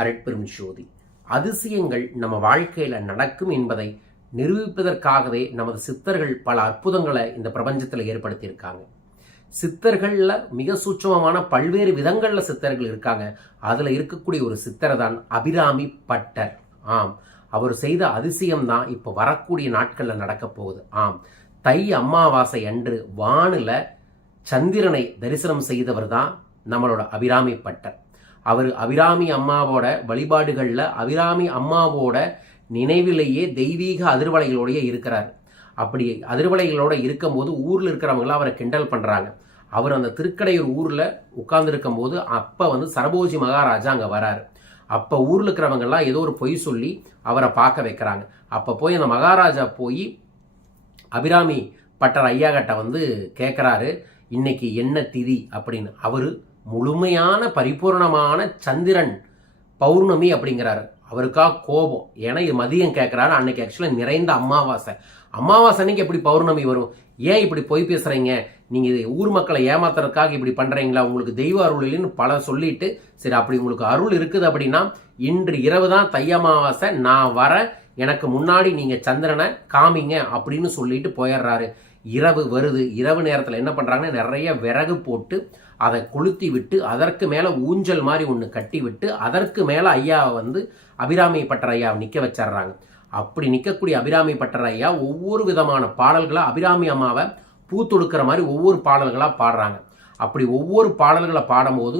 அருட்பெரும் ஜோதி. அதிசயங்கள் நம்ம வாழ்க்கையில் நடக்கும் என்பதை நிரூபிப்பதற்காகவே நமது சித்தர்கள் பல அற்புதங்களை இந்த பிரபஞ்சத்தில் ஏற்படுத்தியிருக்காங்க. சித்தர்களில் மிக சூட்சமமான பல்வேறு விதங்களில் சித்தர்கள் இருக்காங்க. அதில் இருக்கக்கூடிய ஒரு சித்தரை தான் அபிராமி பட்டர். ஆம் அவர் செய்த அதிசயம் தான் இப்போ வரக்கூடிய நாட்களில் நடக்க போகுது. ஆம் தை அமாவாசை அன்று வானில் சந்திரனை தரிசனம் செய்தவர் தான் நம்மளோட அபிராமி பட்டர். அவர் அபிராமி அம்மாவோட வழிபாடுகளில் அபிராமி அம்மாவோட நினைவிலேயே தெய்வீக அதிர்வலைகளோடைய இருக்கிறார். அப்படி அதிர்வலைகளோட இருக்கும்போது ஊரில் இருக்கிறவங்களாம் அவரை கிண்டல் பண்ணுறாங்க அவர் அந்த திருக்கடையூர் ஊரில் உட்கார்ந்துருக்கும் போது அப்போ வந்து சரபோஜி மகாராஜா அங்கே வராரு. அப்போ ஊரில் இருக்கிறவங்கெல்லாம் ஏதோ ஒரு பொய் சொல்லி அவரை பார்க்க வைக்கிறாங்க. அப்போ போய் அந்த மகாராஜா போய் அபிராமி பட்டர் ஐயா கிட்ட வந்து கேட்குறாரு இன்னைக்கு என்ன திதி? அப்படின்னு. அவர் முழுமையான பரிபூர்ணமான சந்திரன் பௌர்ணமி அப்படிங்கிறாரு. அவருக்காக கோபம். ஏன்னா இது மதியம் கேட்குறாரு அன்னைக்கு ஆக்சுவலாக நிறைந்த அமாவாசை. அமாவாசை அன்னைக்கு எப்படி பௌர்ணமி வரும்? ஏன் இப்படி பொய் பேசுகிறீங்க நீங்கள் இது ஊர் மக்களை ஏமாத்துறதுக்காக இப்படி பண்ணுறீங்களா உங்களுக்கு தெய்வ அருள் இல்லைன்னு பல சொல்லிட்டு சரி அப்படி உங்களுக்கு அருள் இருக்குது அப்படின்னா இன்று இரவு தான் தை அமாவாசை. நான் வர எனக்கு முன்னாடி நீங்கள் சந்திரனை காமிங்க அப்படின்னு சொல்லிட்டு போயிடுறாரு. இரவு வருது. இரவு நேரத்தில் என்ன பண்ணுறாங்கன்னா நிறைய விறகு போட்டு அதை கொளுத்தி விட்டு அதற்கு மேலே ஊஞ்சல் மாதிரி ஒன்று கட்டி விட்டு அதற்கு மேலே ஐயாவை வந்து அபிராமி பட்டர் ஐயாவை நிற்க வச்சிடுறாங்க. அப்படி நிற்கக்கூடிய அபிராமி பட்டர் ஐயா ஒவ்வொரு விதமான பாடல்களாக அபிராமி அம்மாவை பூ தொடுக்கிற மாதிரி ஒவ்வொரு பாடல்களாக பாடுறாங்க. அப்படி ஒவ்வொரு பாடல்களை பாடும்போது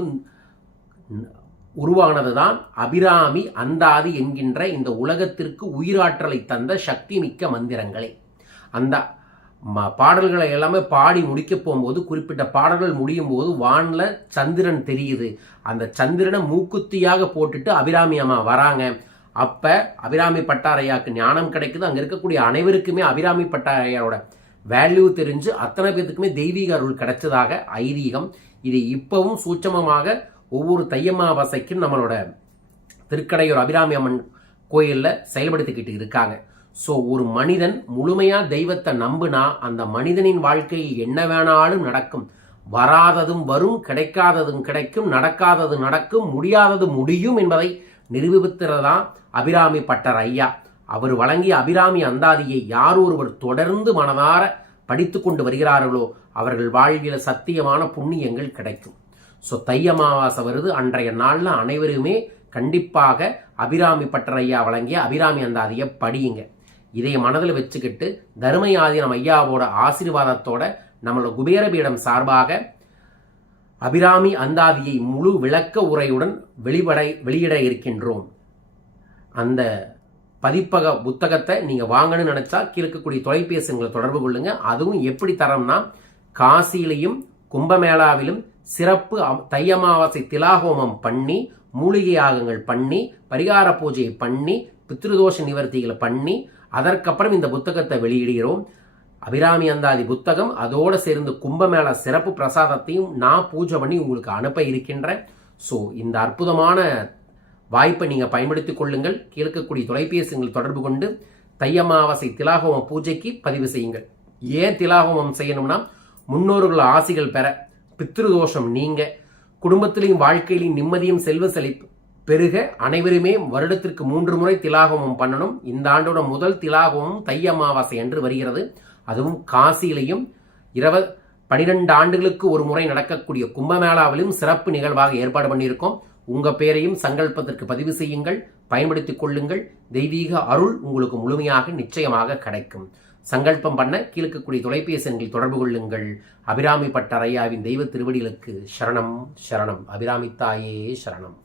உருவானது தான் அபிராமி அந்தாதி என்கின்ற இந்த உலகத்திற்கு உயிராற்றலை தந்த சக்தி மிக்க மந்திரங்களே. அந்த பாடல்களை எல்லாமே பாடி முடிக்க போகும்போது குறிப்பிட்ட பாடல்கள் முடியும் போது வானில் சந்திரன் தெரியுது. அந்த சந்திரனை மூக்குத்தியாக போட்டுட்டு அபிராமி அம்மா வராங்க. அப்போ அபிராமி பட்டாரையாக்கு ஞானம் கிடைக்குது. அங்கே இருக்கக்கூடிய அனைவருக்குமே அபிராமி பட்டாரையாரோட வேல்யூ தெரிஞ்சு அத்தனை பேத்துக்குமே தெய்வீக அருள் கிடைச்சதாக ஐதீகம். இது இப்பவும் சூட்சமமாக ஒவ்வொரு தையம்மாவாசைக்கும் நம்மளோட திருக்கடையூர் அபிராமி அம்மன் கோயிலில் செயல்படுத்திக்கிட்டு இருக்காங்க. ஸோ ஒரு மனிதன் முழுமையாக தெய்வத்தை நம்புனா அந்த மனிதனின் வாழ்க்கையில் என்ன வேணாலும் நடக்கும். வராததும் வரும் கிடைக்காததும் கிடைக்கும் நடக்காதது நடக்கும் முடியாதது முடியும் என்பதை நிரூபித்துறதான் அபிராமி பட்டர் ஐயா. அவர் வழங்கிய அபிராமி அந்தாதியை யார் ஒருவர் தொடர்ந்து மனதார படித்து கொண்டு வருகிறார்களோ அவர்கள் வாழ்வில் சத்தியமான புண்ணியங்கள் கிடைக்கும். ஸோ தை அமாவாசை வருது. அன்றைய நாளில் அனைவருமே கண்டிப்பாக அபிராமி பட்டரையா வழங்கிய அபிராமி அந்தாதியை படியுங்க. இதை மனதில் வச்சுக்கிட்டு தர்மயாதீனம் ஐயாவோட ஆசீர்வாதத்தோட நம்மளோட குபேரபீடம் சார்பாக அபிராமி அந்தாதியை முழு விளக்க உரையுடன் வெளிப்பட வெளியிட இருக்கின்றோம். அந்த பதிப்பக புத்தகத்தை நீங்கள் வாங்கணும்னு நினச்சா கீழக்கக்கூடிய தொலைபேசிங்களை தொடர்பு கொள்ளுங்க. அதுவும் எப்படி தரம்னா காசியிலையும் கும்பமேளாவிலும் சிறப்பு தை அமாவாசை திலாகோமம் பண்ணி மூலிகை யாகங்கள் பண்ணி பரிகார பூஜை பண்ணி பித்ருதோஷ நிவர்த்திகளை பண்ணி அதற்கப்புறம் இந்த புத்தகத்தை வெளியிடுகிறோம். அபிராமி அந்தாதி புத்தகம் அதோடு சேர்ந்து கும்பமேள சிறப்பு பிரசாதத்தையும் நான் பூஜை பண்ணி உங்களுக்கு அனுப்ப இருக்கின்றேன் ஸோ இந்த அற்புதமான வாய்ப்பை நீங்கள் பயன்படுத்திக் கொள்ளுங்கள். இருக்கக்கூடிய தொலைபேசிகள் தொடர்பு கொண்டு தையமாவாசை திலாகோம பூஜைக்கு பதிவு செய்யுங்கள். ஏன் திலாகோமம் செய்யணும்னா முன்னோர்கள் ஆசிகள் பெற பித்ருதோஷம் நீங்க குடும்பத்திலையும் வாழ்க்கையிலையும் நிம்மதியும் செல்வ செழிப்பு பெருக அனைவருமே வருடத்திற்கு மூன்று முறை திலாகமும் பண்ணணும். இந்த ஆண்டோட முதல் திலாகமும் தை அமாவாசை என்று வருகிறது. அதுவும் காசியிலையும் இரவ பனிரெண்டு ஆண்டுகளுக்கு ஒரு முறை நடக்கக்கூடிய கும்பமேளாவிலும் சிறப்பு நிகழ்வாக ஏற்பாடு பண்ணியிருக்கோம். உங்க பெயரையும் சங்கல்பத்திற்கு பதிவு செய்யுங்கள் பயன்படுத்திக் கொள்ளுங்கள். தெய்வீக அருள் உங்களுக்கு முழுமையாக நிச்சயமாக கிடைக்கும். சங்கல்பம் பண்ண கீழ்க்கக்கூடிய தொலைபேசி எண்களில் தொடர்பு கொள்ளுங்கள். அபிராமி பட்டரையாவின் தெய்வ திருவடிகளுக்கு சரணம் சரணம். அபிராமி தாயே சரணம்.